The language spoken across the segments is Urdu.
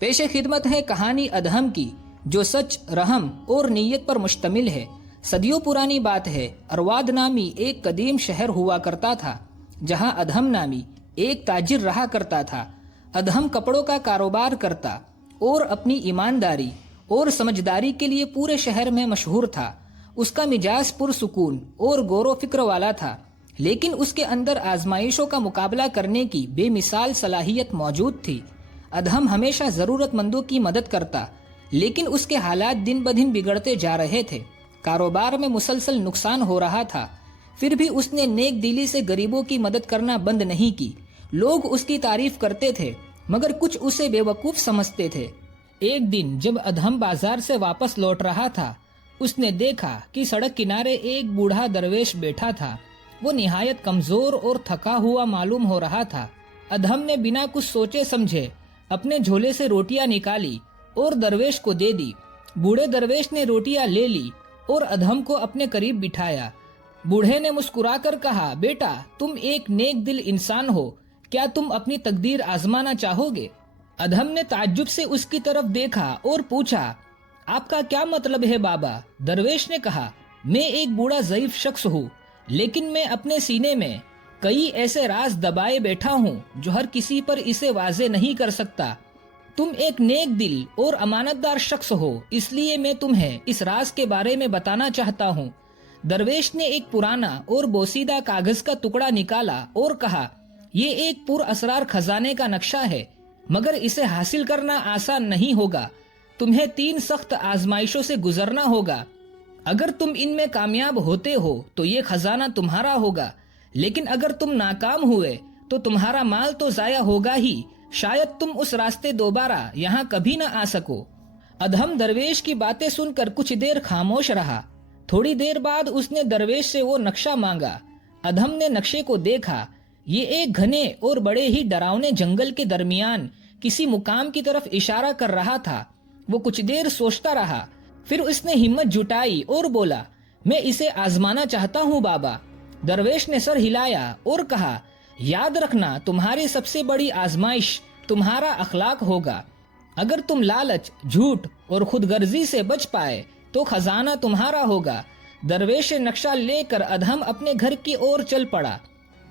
پیش خدمت ہے کہانی ادہم کی، جو سچ، رحم اور نیت پر مشتمل ہے۔ صدیوں پرانی بات ہے، ارواد نامی ایک قدیم شہر ہوا کرتا تھا، جہاں ادہم نامی ایک تاجر رہا کرتا تھا۔ ادہم کپڑوں کا کاروبار کرتا اور اپنی ایمانداری اور سمجھداری کے لیے پورے شہر میں مشہور تھا۔ اس کا مزاج پرسکون اور غور و فکر والا تھا، لیکن اس کے اندر آزمائشوں کا مقابلہ کرنے کی بے مثال صلاحیت موجود تھی۔ ادہم ہمیشہ ضرورت مندوں کی مدد کرتا، لیکن اس کے حالات دن بدن بگڑتے جا رہے تھے۔ کاروبار میں مسلسل نقصان ہو رہا تھا، پھر بھی اس نے نیک دلی سے غریبوں کی مدد کرنا بند نہیں کی۔ لوگ اس کی تعریف کرتے تھے، مگر کچھ اسے بے وقوف سمجھتے تھے۔ ایک دن جب ادہم بازار سے واپس لوٹ رہا تھا، اس نے دیکھا کہ سڑک کنارے ایک بوڑھا درویش بیٹھا تھا۔ وہ نہایت کمزور اور تھکا ہوا معلوم ہو رہا تھا۔ ادہم نے بنا کچھ سوچے سمجھے اپنے جھولے سے روٹیاں نکالی اور درویش کو دے دی۔ بوڑھے درویش نے روٹیاں لے لی اور ادہم کو اپنے قریب بٹھایا۔ بوڑھے نے مسکرا کر کہا، بیٹا، تم ایک نیک دل انسان ہو، کیا تم اپنی تقدیر آزمانا چاہو گے؟ ادہم نے تعجب سے اس کی طرف دیکھا اور پوچھا، آپ کا کیا مطلب ہے بابا؟ درویش نے کہا، میں ایک بوڑھا ضعیف شخص ہوں، لیکن میں اپنے سینے میں کئی ایسے راز دبائے بیٹھا ہوں جو ہر کسی پر اسے واضح نہیں کر سکتا۔ تم ایک نیک دل اور امانت دار شخص ہو، اس لیے میں تمہیں اس راز کے بارے میں بتانا چاہتا ہوں۔ درویش نے ایک پرانا اور بوسیدہ کاغذ کا ٹکڑا نکالا اور کہا، یہ ایک پر اسرار خزانے کا نقشہ ہے، مگر اسے حاصل کرنا آسان نہیں ہوگا۔ تمہیں 3 سخت آزمائشوں سے گزرنا ہوگا۔ اگر تم ان میں کامیاب ہوتے ہو تو یہ خزانہ تمہارا ہوگا، لیکن اگر تم ناکام ہوئے تو تمہارا مال تو ضائع ہوگا ہی، شاید تم اس راستے دوبارہ یہاں کبھی نہ آ سکو۔ ادہم درویش کی باتیں سن کر کچھ دیر خاموش رہا۔ تھوڑی دیر بعد اس نے درویش سے وہ نقشہ مانگا۔ ادہم نے نقشے کو دیکھا۔ یہ ایک گھنے اور بڑے ہی ڈراؤنے جنگل کے درمیان کسی مقام کی طرف اشارہ کر رہا تھا۔ وہ کچھ دیر سوچتا رہا، پھر اس نے ہمت جٹائی اور بولا، میں اسے آزمانا چاہتا ہوں بابا۔ درویش نے سر ہلایا اور کہا، یاد رکھنا، تمہاری سب سے بڑی آزمائش تمہارا اخلاق ہوگا۔ اگر تم لالچ، جھوٹ اور خود غرضی سے بچ پائے تو خزانہ تمہارا ہوگا۔ درویش نقشہ لے کر ادہم اپنے گھر کی اور چل پڑا۔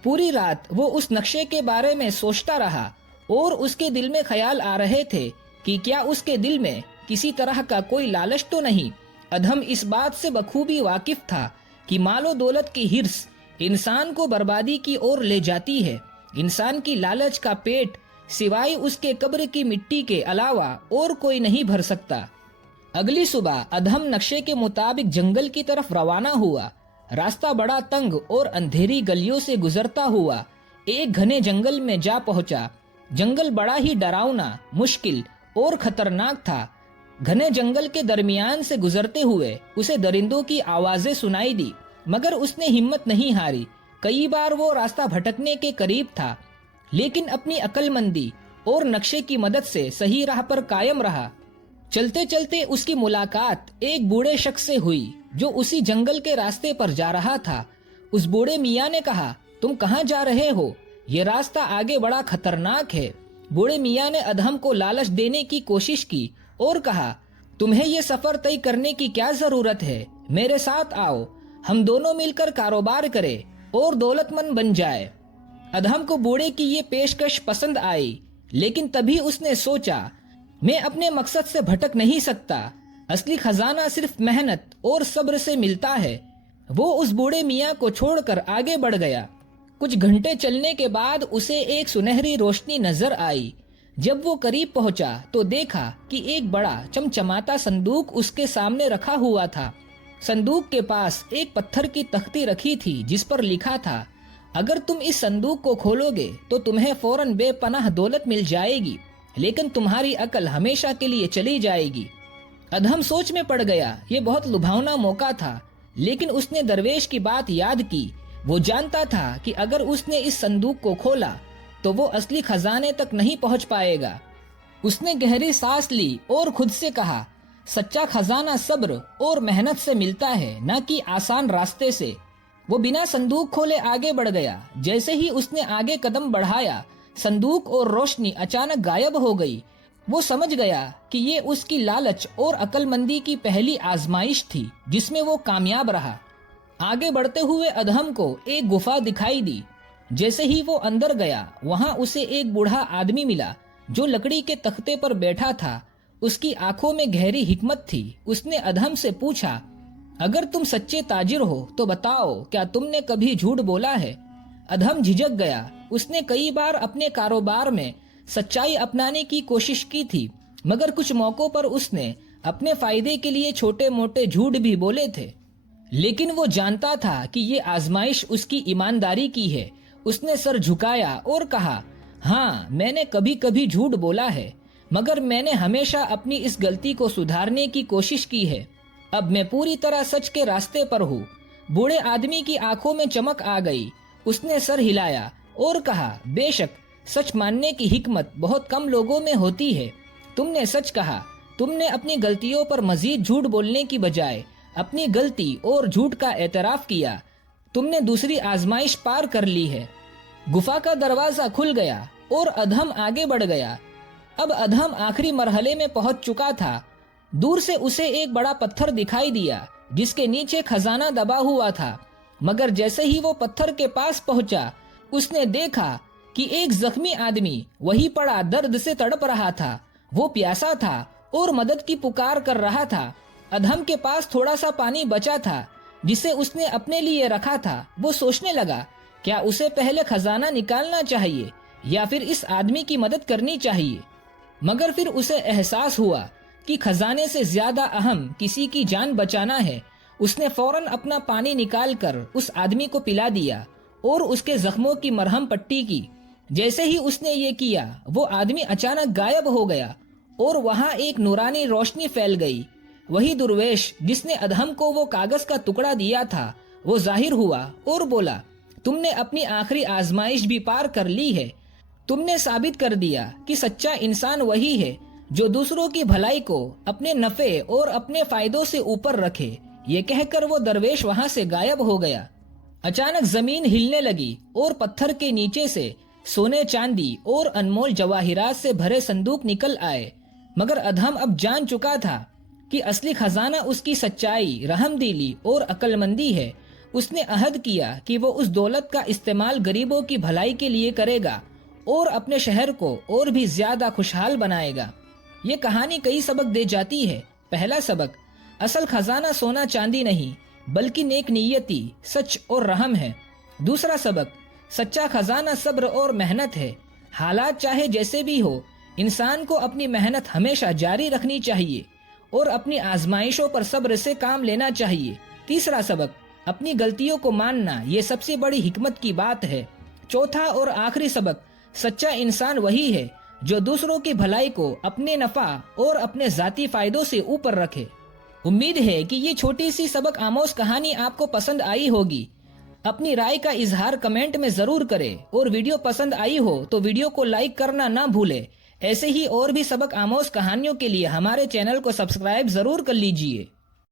پوری رات وہ اس نقشے کے بارے میں سوچتا رہا اور اس کے دل میں خیال آ رہے تھے کہ کیا اس کے دل میں کسی طرح کا کوئی لالچ تو نہیں۔ ادہم اس بات سے بخوبی واقف تھا کہ مال و دولت کی ہرس انسان کو بربادی کی اور لے جاتی ہے۔ انسان کی لالچ کا پیٹ سوائے اس کے قبر کی مٹی کے علاوہ اور کوئی نہیں بھر سکتا۔ اگلی صبح ادہم نقشے کے مطابق جنگل کی طرف روانہ ہوا۔ راستہ بڑا تنگ اور اندھیری گلیوں سے گزرتا ہوا ایک گھنے جنگل میں جا پہنچا۔ جنگل بڑا ہی ڈراؤنا، مشکل اور خطرناک تھا۔ گھنے جنگل کے درمیان سے گزرتے ہوئے اسے درندوں کی آوازیں سنائی دی، مگر اس نے ہمت نہیں ہاری۔ کئی بار وہ راستہ بھٹکنے کے قریب تھا، لیکن اپنی عقل مندی اور نقشے کی مدد سے صحیح راہ پر قائم رہا۔ چلتے چلتے اس کی ملاقات ایک بوڑھے شخص سے ہوئی جو اسی جنگل کے راستے پر جا رہا تھا۔ اس بوڑھے میاں نے کہا، تم کہاں جا رہے ہو؟ یہ راستہ آگے بڑا خطرناک ہے۔ بوڑھے میاں نے ادہم کو لالچ دینے کی کوشش کی اور کہا، تمہیں یہ سفر طے کرنے کی کیا ضرورت ہے؟ میرے ساتھ آؤ، ہم دونوں مل کر کاروبار کریں اور دولت مند بن جائے۔ ادہم کو بوڑھے کی یہ پیشکش پسند آئی، لیکن تبھی اس نے سوچا، میں اپنے مقصد سے بھٹک نہیں سکتا۔ اصلی خزانہ صرف محنت اور صبر سے ملتا ہے۔ وہ اس بوڑھے میاں کو چھوڑ کر آگے بڑھ گیا۔ کچھ گھنٹے چلنے کے بعد اسے ایک سنہری روشنی نظر آئی۔ جب وہ قریب پہنچا تو دیکھا کہ ایک بڑا چمچماتا صندوق اس کے سامنے رکھا ہوا تھا۔ صندوق کے پاس ایک پتھر کی تختی رکھی تھی جس پر لکھا تھا، اگر تم اس صندوق کو کھولو گے تو تمہیں فوراً بے پناہ دولت مل جائے گی، لیکن تمہاری عقل ہمیشہ کے لیے چلی جائے گی۔ ادہم سوچ میں پڑ گیا۔ یہ بہت لبھاؤنا موقع تھا، لیکن اس نے درویش کی بات یاد کی۔ وہ جانتا تھا کہ اگر اس نے اس صندوق کو کھولا تو وہ اصلی خزانے تک نہیں پہنچ پائے گا۔ اس نے گہری سانس لی اور خود سے کہا، سچا خزانہ صبر اور محنت سے ملتا ہے، نہ کہ آسان راستے سے۔ وہ بنا صندوق کھولے آگے بڑھ گیا۔ جیسے ہی اس نے آگے قدم بڑھایا، صندوق اور روشنی اچانک غائب ہو گئی وہ سمجھ گیا کہ یہ اس کی لالچ اور عقل مندی کی پہلی آزمائش تھی جس میں وہ کامیاب رہا۔ آگے بڑھتے ہوئے ادہم کو ایک گفا دکھائی دی۔ جیسے ہی وہ اندر گیا وہاں اسے ایک بوڑھا آدمی ملا جو لکڑی کے تختے پر بیٹھا تھا۔ اس کی آنکھوں میں گہری حکمت تھی۔ اس نے ادہم سے پوچھا، اگر تم سچے تاجر ہو تو بتاؤ کیا تم نے کبھی جھوٹ بولا ہے؟ ادہم جھجک گیا۔ اس نے کئی بار اپنے کاروبار میں سچائی اپنانے کی کوشش کی تھی، مگر کچھ موقعوں پر اس نے اپنے فائدے کے لیے چھوٹے موٹے جھوٹ بھی بولے تھے، لیکن وہ جانتا تھا کہ یہ آزمائش اس کی ایمانداری کی ہے۔ اس نے سر جھکایا اور کہا، ہاں میں نے کبھی کبھی جھوٹ بولا ہے، مگر میں نے ہمیشہ اپنی اس غلطی کو سدھارنے کی کوشش کی ہے۔ اب میں پوری طرح سچ کے راستے پر ہوں۔ بوڑھے آدمی کی آنکھوں میں چمک آ گئی۔ اس نے سر ہلایا اور کہا، بے شک سچ ماننے کی حکمت بہت کم لوگوں میں ہوتی ہے۔ تم نے سچ کہا۔ تم نے اپنی غلطیوں پر مزید جھوٹ بولنے کی بجائے اپنی غلطی اور جھوٹ کا اعتراف کیا۔ تم نے دوسری آزمائش پار کر لی ہے۔ گفا کا دروازہ کھل گیا اور ادہم آگے بڑھ گیا۔ اب ادہم آخری مرحلے میں پہنچ چکا تھا۔ دور سے اسے ایک بڑا پتھر دکھائی دیا جس کے نیچے خزانہ دبا ہوا تھا، مگر جیسے ہی وہ پتھر کے پاس پہنچا اس نے دیکھا کہ ایک زخمی آدمی وہی پڑا درد سے تڑپ رہا تھا۔ وہ پیاسا تھا اور مدد کی پکار کر رہا تھا۔ ادہم کے پاس تھوڑا سا پانی بچا تھا جسے اس نے اپنے لیے رکھا تھا۔ وہ سوچنے لگا، کیا اسے پہلے خزانہ نکالنا چاہیے یا پھر اس آدمی کی مدد کرنی چاہیے؟ مگر پھر اسے احساس ہوا کہ خزانے سے زیادہ اہم کسی کی جان بچانا ہے۔ اس نے فوراً اپنا پانی نکال کر اس آدمی کو پلا دیا اور اس کے زخموں کی مرہم پٹی کی۔ جیسے ہی اس نے یہ کیا وہ آدمی اچانک غائب ہو گیا اور وہاں ایک نورانی روشنی پھیل گئی۔ وہی درویش جس نے ادہم کو وہ کاغذ کا ٹکڑا دیا تھا وہ ظاہر ہوا اور بولا، تم نے اپنی آخری آزمائش بھی پار کر لی ہے۔ تم نے ثابت کر دیا کہ سچا انسان وہی ہے جو دوسروں کی بھلائی کو اپنے نفع اور اپنے فائدوں سے اوپر رکھے۔ یہ کہہ کر وہ درویش وہاں سے غائب ہو گیا۔ اچانک زمین ہلنے لگی اور پتھر کے نیچے سے سونے چاندی اور انمول جواہرات سے بھرے صندوق نکل آئے۔ مگر ادہم اب جان چکا تھا کہ اصلی خزانہ اس کی سچائی، رحم دلی اور عقل مندی ہے۔ اس نے عہد کیا کہ وہ اس دولت کا استعمال غریبوں کی بھلائی کے لیے کرے گا اور اپنے شہر کو اور بھی زیادہ خوشحال بنائے گا۔ یہ کہانی کئی سبق دے جاتی ہے۔ پہلا سبق، اصل خزانہ سونا چاندی نہیں بلکہ نیک نیتی، سچ اور رحم ہے۔ دوسرا سبق، سچا خزانہ صبر اور محنت ہے۔ حالات چاہے جیسے بھی ہو، انسان کو اپنی محنت ہمیشہ جاری رکھنی چاہیے اور اپنی آزمائشوں پر صبر سے کام لینا چاہیے۔ تیسرا سبق، اپنی غلطیوں کو ماننا، یہ سب سے بڑی حکمت کی بات ہے۔ چوتھا اور آخری سبق، سچا انسان وہی ہے جو دوسروں کی بھلائی کو اپنے نفع اور اپنے ذاتی فائدوں سے اوپر رکھے۔ امید ہے کہ یہ چھوٹی سی سبق آموز کہانی آپ کو پسند آئی ہوگی۔ اپنی رائے کا اظہار کمنٹ میں ضرور کریں اور ویڈیو پسند آئی ہو تو ویڈیو کو لائک کرنا نہ بھولیں۔ ایسے ہی اور بھی سبق آموز کہانیوں کے لیے ہمارے چینل کو سبسکرائب ضرور کر لیجئے۔